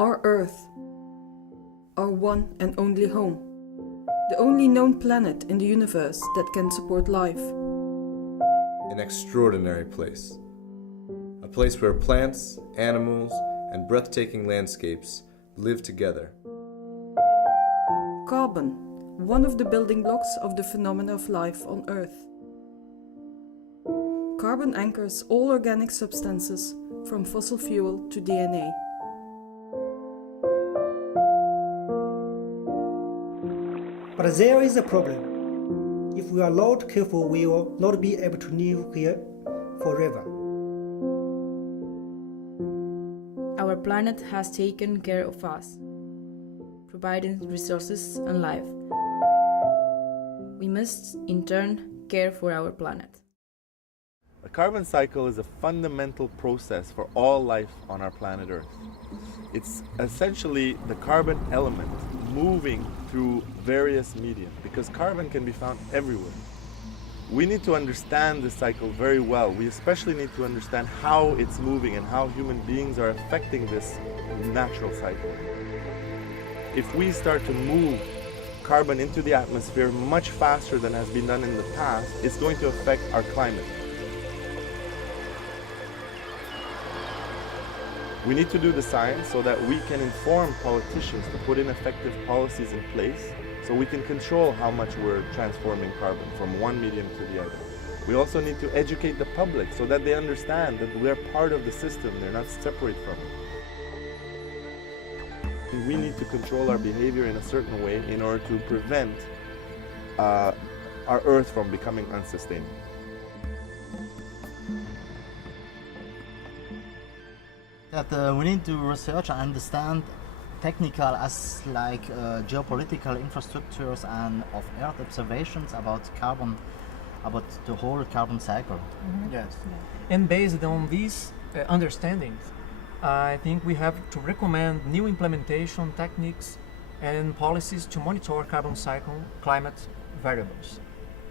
Our Earth, our one and only home, the only known planet in the universe that can support life. An extraordinary place. A place where plants, animals, and breathtaking landscapes live together. Carbon, one of the building blocks of the phenomena of life on Earth. Carbon anchors all organic substances, from fossil fuel to DNA. But there is a problem. If we are not careful, we will not be able to live here forever. Our planet has taken care of us, providing resources and life. We must, in turn, care for our planet. The carbon cycle is a fundamental process for all life on our planet Earth. It's essentially the carbon element moving through various media, because carbon can be found everywhere. We need to understand this cycle very well. We especially need to understand how it's moving and how human beings are affecting this natural cycle. If we start to move carbon into the atmosphere much faster than has been done in the past, it's going to affect our climate. We need to do the science so that we can inform politicians to put in effective policies in place so we can control how much we're transforming carbon from one medium to the other. We also need to educate the public so that they understand that we're part of the system, they're not separate from it. We need to control our behavior in a certain way in order to prevent our Earth from becoming unsustainable. That we need to research and understand technical as like geopolitical infrastructures and of Earth observations about carbon, about the whole carbon cycle. Mm-hmm. Yes. Yeah. And based on these understandings, I think we have to recommend new implementation techniques and policies to monitor carbon cycle climate variables.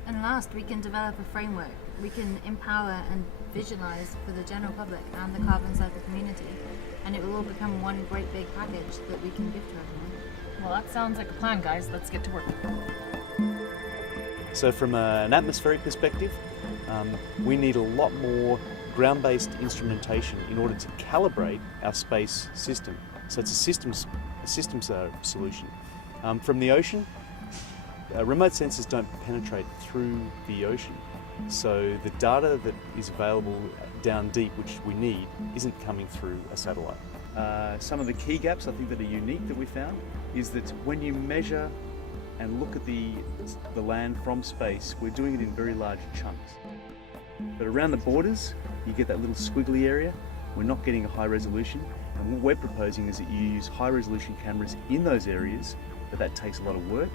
And last, we can develop a framework. We can empower and visualize for the general public and the carbon cycle community, and it will all become one great big package that we can give to everyone. Well, that sounds like a plan, guys. Let's get to work. So from an atmospheric perspective, we need a lot more ground-based instrumentation in order to calibrate our space system. So it's a systems solution. From the ocean, remote sensors don't penetrate through the ocean. So the data that is available down deep, which we need, isn't coming through a satellite. Some of the key gaps I think that are unique that we found is that when you measure and look at the land from space, we're doing it in very large chunks. But around the borders, you get that little squiggly area. We're not getting a high resolution. And what we're proposing is that you use high resolution cameras in those areas, but that takes a lot of work.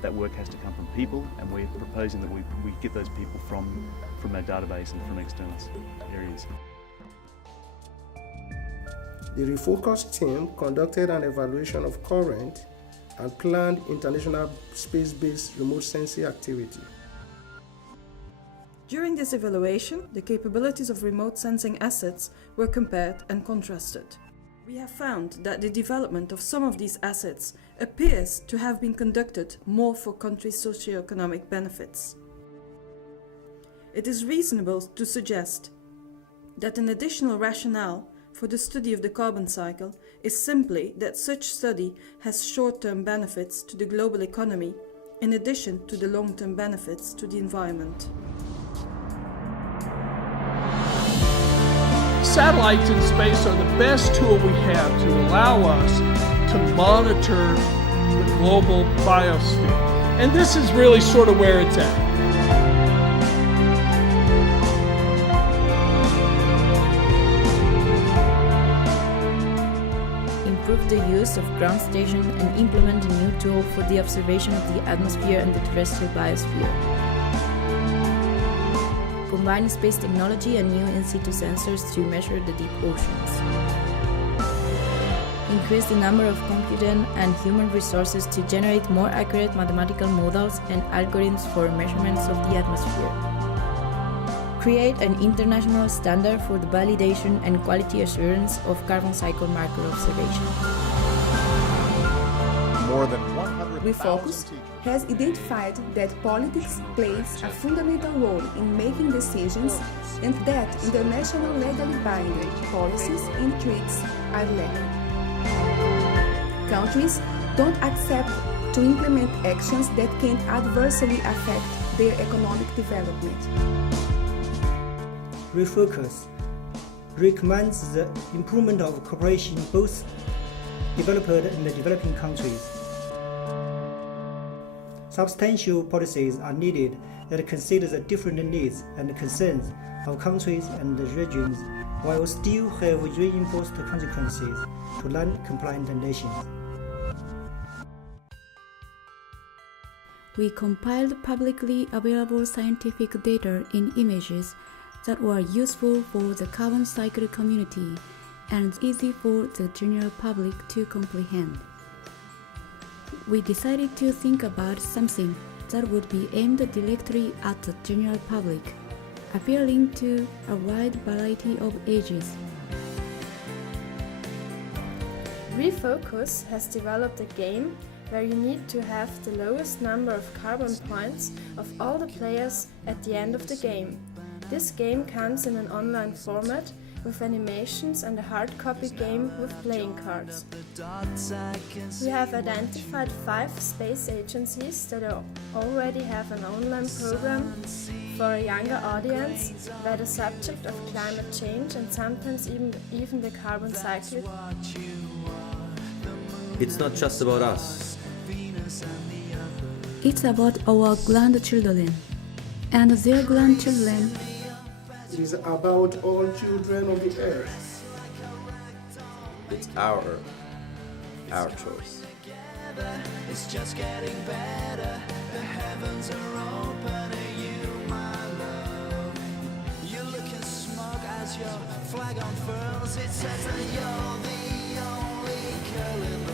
That work has to come from people, and we're proposing that we get those people from our database and from external areas. The Refocus team conducted an evaluation of current and planned international space-based remote sensing activity. During this evaluation, the capabilities of remote sensing assets were compared and contrasted. We have found that the development of some of these assets appears to have been conducted more for countries' socio-economic benefits. It is reasonable to suggest that an additional rationale for the study of the carbon cycle is simply that such study has short-term benefits to the global economy in addition to the long-term benefits to the environment. Satellites in space are the best tool we have to allow us to monitor the global biosphere. And this is really sort of where it's at. Improve the use of ground stations and implement a new tool for the observation of the atmosphere and the terrestrial biosphere. Combine space technology and new in-situ sensors to measure the deep oceans. Increase the number of computing and human resources to generate more accurate mathematical models and algorithms for measurements of the atmosphere. create an international standard for the validation and quality assurance of carbon cycle marker observation. More than 100,000 Refocus has identified that politics plays a fundamental role in making decisions and that international legally binding policies and treaties are lacking. Countries don't accept to implement actions that can adversely affect their economic development. Refocus recommends the improvement of cooperation in both developed and developing countries. Substantial policies are needed that consider the different needs and concerns of countries and regions while still have reinforced consequences to non-compliant nations. We compiled publicly available scientific data in images that were useful for the carbon cycle community and easy for the general public to comprehend. We decided to think about something that would be aimed directly at the general public, appealing to a wide variety of ages. Refocus has developed a game where you need to have the lowest number of carbon points of all the players at the end of the game. This game comes in an online format with animations and a hard copy game with playing cards. We have identified 5 space agencies that already have an online program for a younger audience where the subject of climate change and sometimes even the carbon cycle. It's not just about us. It's about our grandchildren and their grandchildren. It is about all children of the earth. It's our earth, our choice. It's just getting better. The heavens are open to you, my love. You're looking smug as your flag unfurls. It says that you're the only girl in